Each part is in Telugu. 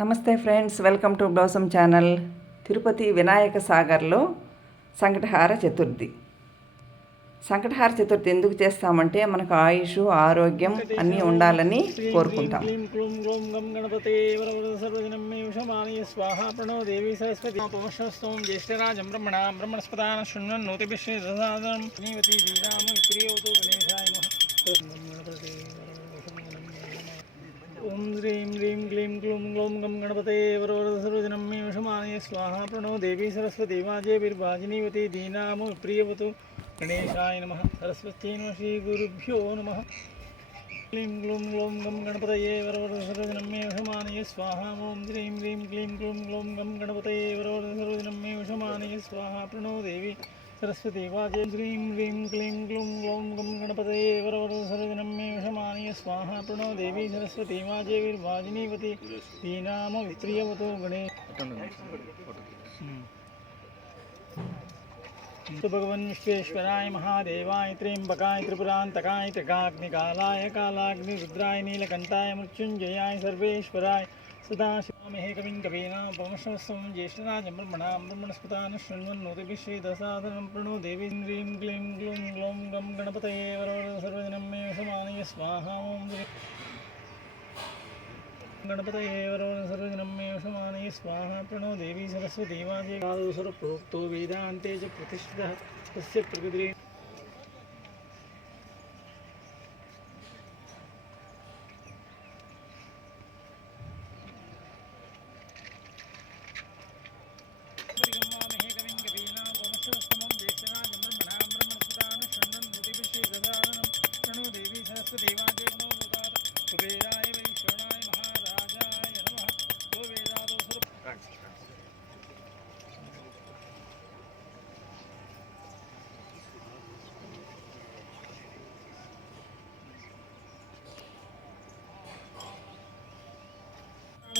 నమస్తే friends welcome to blossom channel. Tirupati Vinayaka సాగర్లో సంకటహార చతుర్థి. సంకటహార చతుర్థి ఎందుకు చేస్తామంటే మనకు ఆయుష్ ఆరోగ్యం అన్నీ ఉండాలని కోరుకుంటాం. క్లీం ఓం శ్రీం హ్రీం క్లీం క్లూం గ్లౌం గం గణపతే వరవర మే ఉషమానయ స్వాహ ప్రణో దేవీ సరస్వతి వాజేభిర్వాజినీవతి దీనాము ప్రియవతు. గణేశాయ నమ. సరస్వతి నమ. శ్రీ గురుభ్యో నమ. క్లీం గ్లూం గ్లౌం గం గణపతయే వరవర మే వశమానయ స్వాహ ఓం శ్రీం హ్రీం క్లీం క్లూం గ్లౌం గం గణపతయే వరవర మే వశమానయ స్వాహ ప్రణో దేవి. सरस्वती वाचे श्रीं ह्रीं क्लीं क्लुं ग्लौं गं गणपतये वरवरसरजनम्ये विषमानीय स्वाहा प्रणव देवी सरस्वती वाचे वीर्वाजिनीपति दीनाम वित्रियवतो गणे हम्म। तो भगवन् विश्वेश्वराय महादेवाय त्र्यम्बकाय त्रिपुरान्तकाय त्रिकाग्निकालाय कालाग्निरुद्राय नीलकण्ठाय मृत्युञ्जयाय सर्वेश्वराय సుధాశివామహేకవిం కవీనా పవమశవస్వం జ్యేష్ఠరాజ బ్రహ్మణా బ్రహ్మణస్పృతాన్ శృణ్వన్నోతిభిశ్రీదసాదనం ప్రణో దేవీ హ్రీం క్లీం గ్లూం గ్లౌం గం గణపతయే వరవర సర్వజనం మే సమానయ స్వాహా ఓం గణపతయే వరవర సర్వజనం మే సమానయ స్వాహా ప్రణో దేవీ సరస్వతీ కాదు సర్వ ప్రోక్తో వేదాంతే ప్రతిష్ఠిత తస్య ప్రకృతి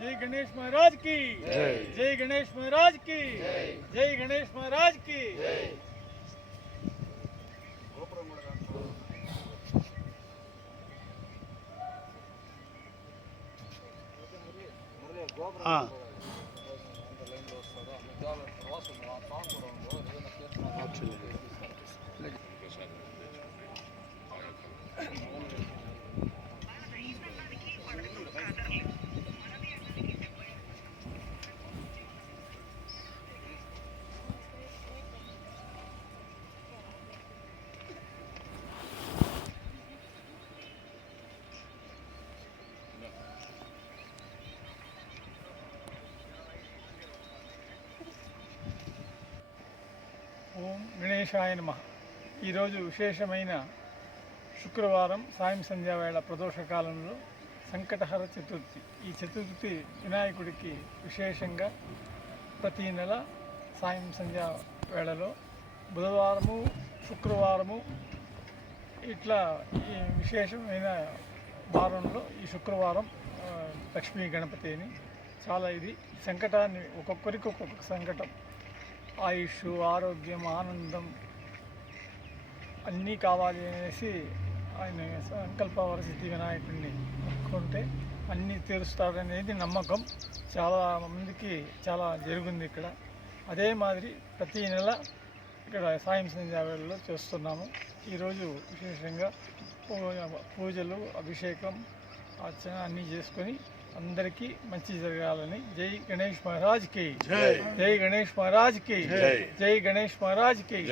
जय गणेश महाराज की। जय। जय गणेश महाराज की। जय गणेश महाराज की। ఓం గణేశాయ నమ. ఈరోజు విశేషమైన శుక్రవారం సాయం సంధ్యా వేళ సంకటహర చతుర్థి. ఈ చతుర్థి వినాయకుడికి విశేషంగా ప్రతి నెల సాయం సంధ్యా వేళలో బుధవారము శుక్రవారము ఇట్లా ఈ విశేషమైన వారంలో ఈ శుక్రవారం లక్ష్మీ గణపతి అని చాలా ఇది సంకటాన్ని ఒక్కొక్కరికి ఒక్కొక్క సంకటం. ఆయుష్ ఆరోగ్యం ఆనందం అన్నీ కావాలి అనేసి ఆయన సంకల్ప వరసిద్ధి వినాయకుడిని మొక్కుకుంటే అన్నీ తీరుస్తాడనేది నమ్మకం. చాలా మందికి చాలా జరిగింది ఇక్కడ. అదే మాదిరి ప్రతి నెల ఇక్కడ సాయం సంధ్యావేళలో చేస్తున్నాము. ఈరోజు విశేషంగా పూజలు అభిషేకం అర్చన అన్నీ చేసుకొని అందరికీ మంచి జరగాలని. జై గణేష్ మహారాజ్కి జై. గణేష్ మహారాజ్కి జై. గణేష్ మహారాజ్కి